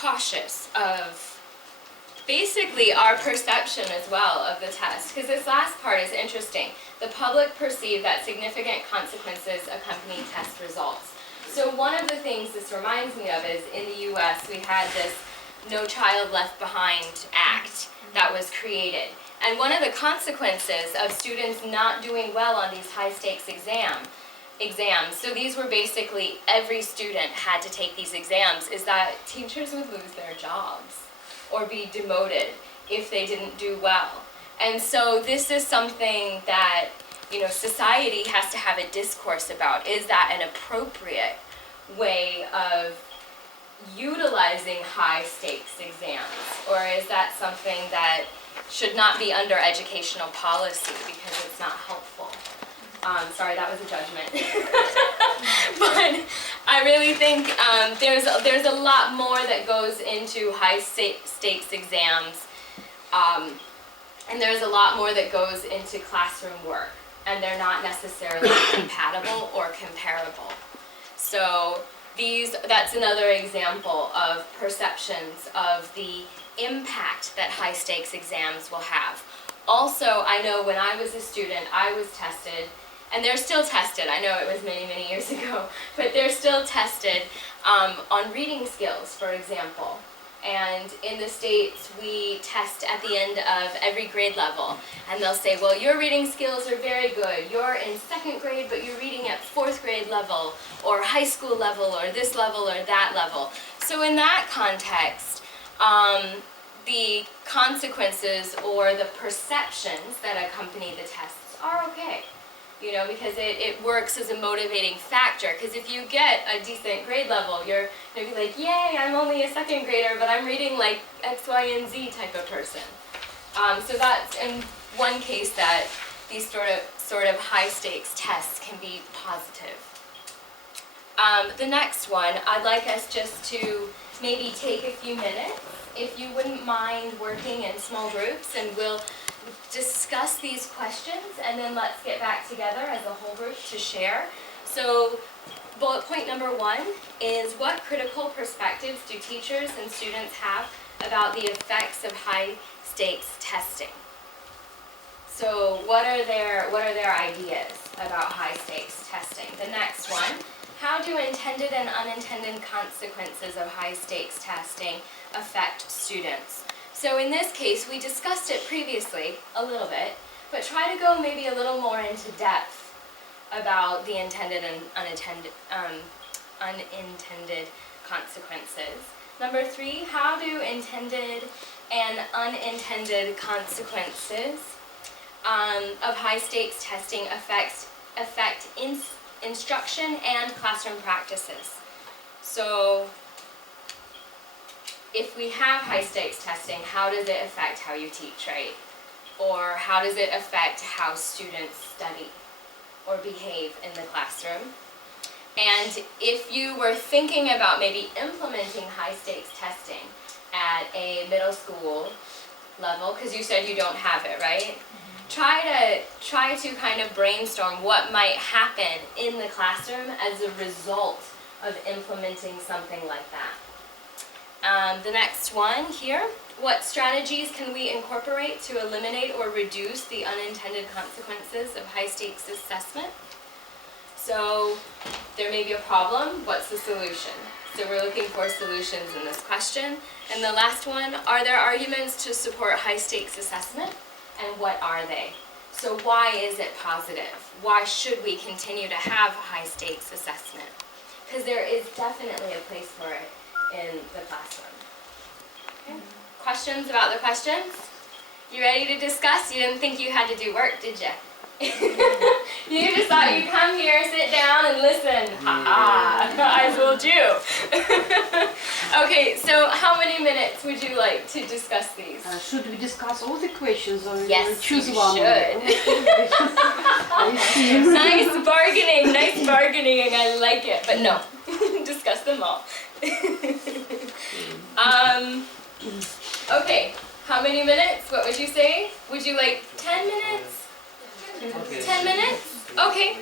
cautious of basically our perception as well of the test, because this last part is interesting. The public perceive that significant consequences accompany test results. So one of the things this reminds me of is in the U.S. we had this No Child Left Behind Act that was created. And one of the consequences of students not doing well on these high-stakes exams, so these were basically every student had to take these exams, is that teachers would lose their jobs or be demoted if they didn't do well. And so this is something that, you know, society has to have a discourse about. Is that an appropriate way of utilizing high-stakes exams? Or is that something that should not be under educational policy because it's not helpful? Sorry, that was a judgment. But I really think there's a lot more that goes into high-stakes exams, and there's a lot more that goes into classroom work, and they're not necessarily compatible or comparable. So that's another example of perceptions of the impact that high-stakes exams will have. Also, I know when I was a student, I was tested, and they're still tested. I know it was many, many years ago, but they're still tested on reading skills, for example. And in the States, we test at the end of every grade level, and they'll say, well, your reading skills are very good. You're in 2nd grade, but you're reading at 4th grade level, or high school level, or this level, or that level. So in that context, the consequences or the perceptions that accompany the tests are okay. You know, because it works as a motivating factor. Because if you get a decent grade level, you're going to be like, yay, I'm only a 2nd grader, but I'm reading like X, Y, and Z type of person. So that's in one case that these sort of high-stakes tests can be positive. The next one, I'd like us just to maybe take a few minutes, if you wouldn't mind working in small groups, and we'll discuss these questions, and then let's get back together as a whole group to share. So bullet point number 1 is, what critical perspectives do teachers and students have about the effects of high-stakes testing? So what are their ideas about high-stakes testing? The next one, how do intended and unintended consequences of high-stakes testing affect students? So in this case, we discussed it previously a little bit, but try to go maybe a little more into depth about the intended and unintended consequences. Number 3, how do intended and unintended consequences of high-stakes testing affect instruction and classroom practices? So if we have high-stakes testing, how does it affect how you teach, right? Or how does it affect how students study or behave in the classroom? And if you were thinking about maybe implementing high-stakes testing at a middle school level, because you said you don't have it, right? Try to kind of brainstorm what might happen in the classroom as a result of implementing something like that. The next one here, what strategies can we incorporate to eliminate or reduce the unintended consequences of high-stakes assessment? So there may be a problem, what's the solution? So we're looking for solutions in this question. And the last one, are there arguments to support high-stakes assessment? And what are they? So why is it positive? Why should we continue to have high-stakes assessment? Because there is definitely a place for it in the classroom. Okay. Questions about the questions? You ready to discuss? You didn't think you had to do work, did you? You just thought you'd come here, sit down, and listen. Ha-ha, I fooled you. Okay, so how many minutes would you like to discuss these? Should we discuss all the questions, or yes, choose you one? Should. Nice bargaining, I like it. But no, discuss them all. Okay, how many minutes? What would you say? Would you like 10 minutes? 10 minutes? Okay,